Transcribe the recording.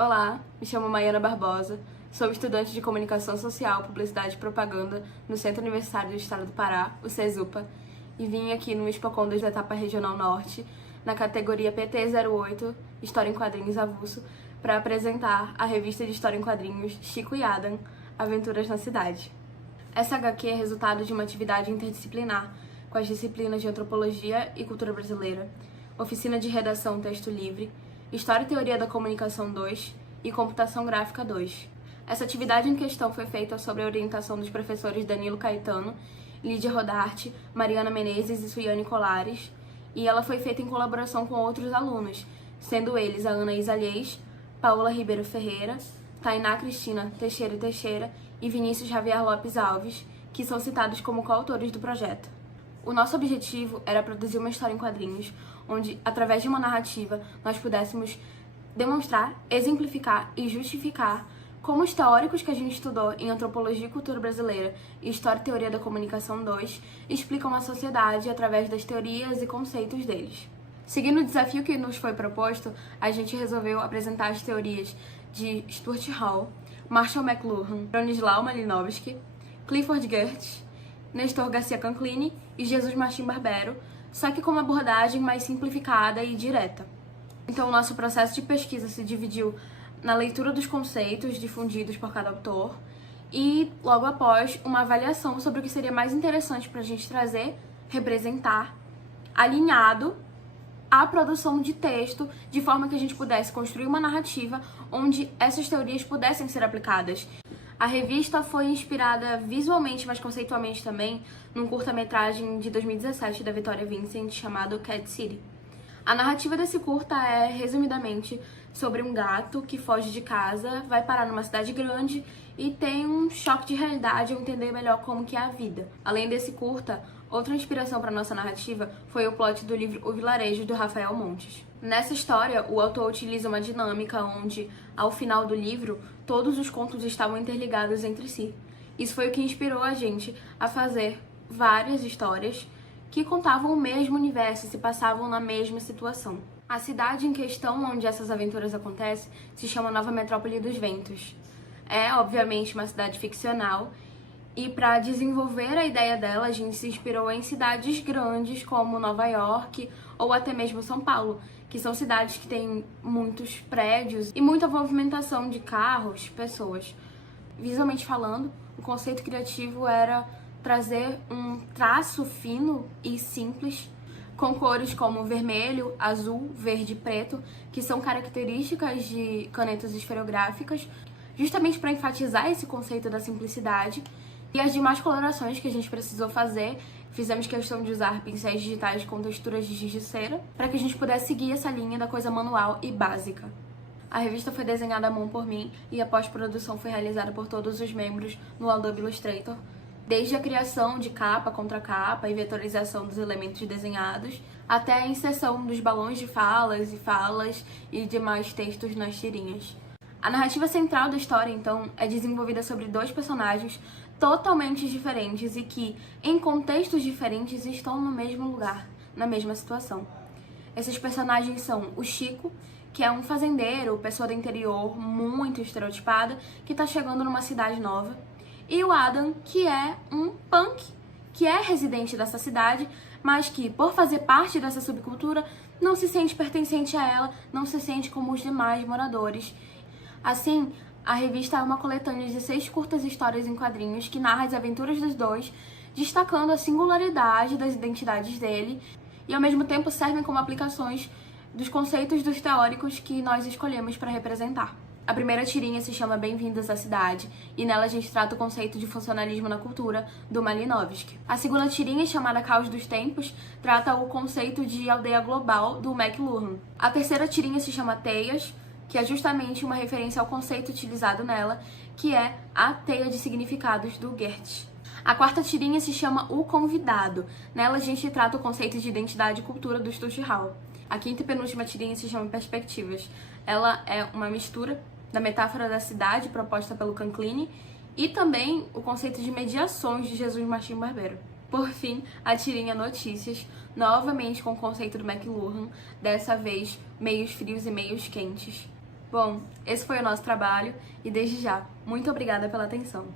Olá, me chamo Maiana Barbosa, sou estudante de Comunicação Social, Publicidade e Propaganda no Centro Universitário do Estado do Pará, o CESUPA, e vim aqui no Expocondas da Etapa Regional Norte, na categoria PT08, História em Quadrinhos Avulso, para apresentar a revista de História em Quadrinhos Chico e Adam, Aventuras na Cidade. Essa HQ é resultado de uma atividade interdisciplinar, com as disciplinas de Antropologia e Cultura Brasileira, Oficina de Redação Texto Livre, História e Teoria da Comunicação 2 e Computação Gráfica 2. Essa atividade em questão foi feita sob a orientação dos professores Danilo Caetano, Lídia Rodarte, Mariana Menezes e Suiane Colares, e ela foi feita em colaboração com outros alunos, sendo eles a Ana Isalhês, Paola Ribeiro Ferreira, Tainá Cristina Teixeira e Vinícius Javier Lopes Alves, que são citados como coautores do projeto. O nosso objetivo era produzir uma história em quadrinhos, onde, através de uma narrativa, nós pudéssemos demonstrar, exemplificar e justificar como os teóricos que a gente estudou em Antropologia e Cultura Brasileira e História e Teoria da Comunicação 2 explicam a sociedade através das teorias e conceitos deles. Seguindo o desafio que nos foi proposto, a gente resolveu apresentar as teorias de Stuart Hall, Marshall McLuhan, Bronislaw Malinowski, Clifford Geertz, Nestor Garcia Canclini e Jesus Martim Barbero, só que com uma abordagem mais simplificada e direta. Então, o nosso processo de pesquisa se dividiu na leitura dos conceitos difundidos por cada autor e, logo após, uma avaliação sobre o que seria mais interessante para a gente trazer, representar, alinhado à produção de texto, de forma que a gente pudesse construir uma narrativa onde essas teorias pudessem ser aplicadas. A revista foi inspirada visualmente, mas conceitualmente também, num curta-metragem de 2017 da Victoria Vincent chamado Cat City. A narrativa desse curta é, resumidamente, sobre um gato que foge de casa, vai parar numa cidade grande e tem um choque de realidade ao entender melhor como que é a vida. Além desse curta, outra inspiração para nossa narrativa foi o plot do livro O Vilarejo, do Rafael Montes. Nessa história, o autor utiliza uma dinâmica onde, ao final do livro, todos os contos estavam interligados entre si. Isso foi o que inspirou a gente a fazer várias histórias que contavam o mesmo universo e se passavam na mesma situação. A cidade em questão onde essas aventuras acontecem se chama Nova Metrópole dos Ventos. É, obviamente, uma cidade ficcional, e para desenvolver a ideia dela, a gente se inspirou em cidades grandes como Nova York ou até mesmo São Paulo, que são cidades que têm muitos prédios e muita movimentação de carros, pessoas. Visualmente falando, o conceito criativo era trazer um traço fino e simples, com cores como vermelho, azul, verde e preto, que são características de canetas esferográficas, justamente para enfatizar esse conceito da simplicidade. E as demais colorações que a gente precisou fazer, fizemos questão de usar pincéis digitais com texturas de giz de cera, para que a gente pudesse seguir essa linha da coisa manual e básica. A revista foi desenhada à mão por mim e a pós-produção foi realizada por todos os membros no Adobe Illustrator, desde a criação de capa contra capa e vetorização dos elementos desenhados, até a inserção dos balões de falas e demais textos nas tirinhas. A narrativa central da história, então, é desenvolvida sobre dois personagens totalmente diferentes e que, em contextos diferentes, estão no mesmo lugar, na mesma situação. Esses personagens são o Chico, que é um fazendeiro, pessoa do interior muito estereotipada, que está chegando numa cidade nova, e o Adam, que é um punk, que é residente dessa cidade, mas que, por fazer parte dessa subcultura, não se sente pertencente a ela, não se sente como os demais moradores. Assim, a revista é uma coletânea de 6 curtas histórias em quadrinhos que narra as aventuras dos dois, destacando a singularidade das identidades dele e, ao mesmo tempo, servem como aplicações dos conceitos dos teóricos que nós escolhemos para representar. A primeira tirinha se chama Bem-vindos à Cidade, e nela a gente trata o conceito de funcionalismo na cultura, do Malinowski. A segunda tirinha, chamada Caos dos Tempos, trata o conceito de aldeia global, do McLuhan. A terceira tirinha se chama Teias, que é justamente uma referência ao conceito utilizado nela, que é a teia de significados do Geertz. A quarta tirinha se chama O Convidado. Nela a gente trata o conceito de identidade e cultura do Stuart Hall. A quinta e penúltima tirinha se chama Perspectivas. Ela é uma mistura da metáfora da cidade proposta pelo Canclini e também o conceito de mediações de Jesus Martim Barbero. Por fim, a tirinha Notícias, novamente com o conceito do McLuhan, dessa vez meios frios e meios quentes. Bom, esse foi o nosso trabalho e desde já, muito obrigada pela atenção.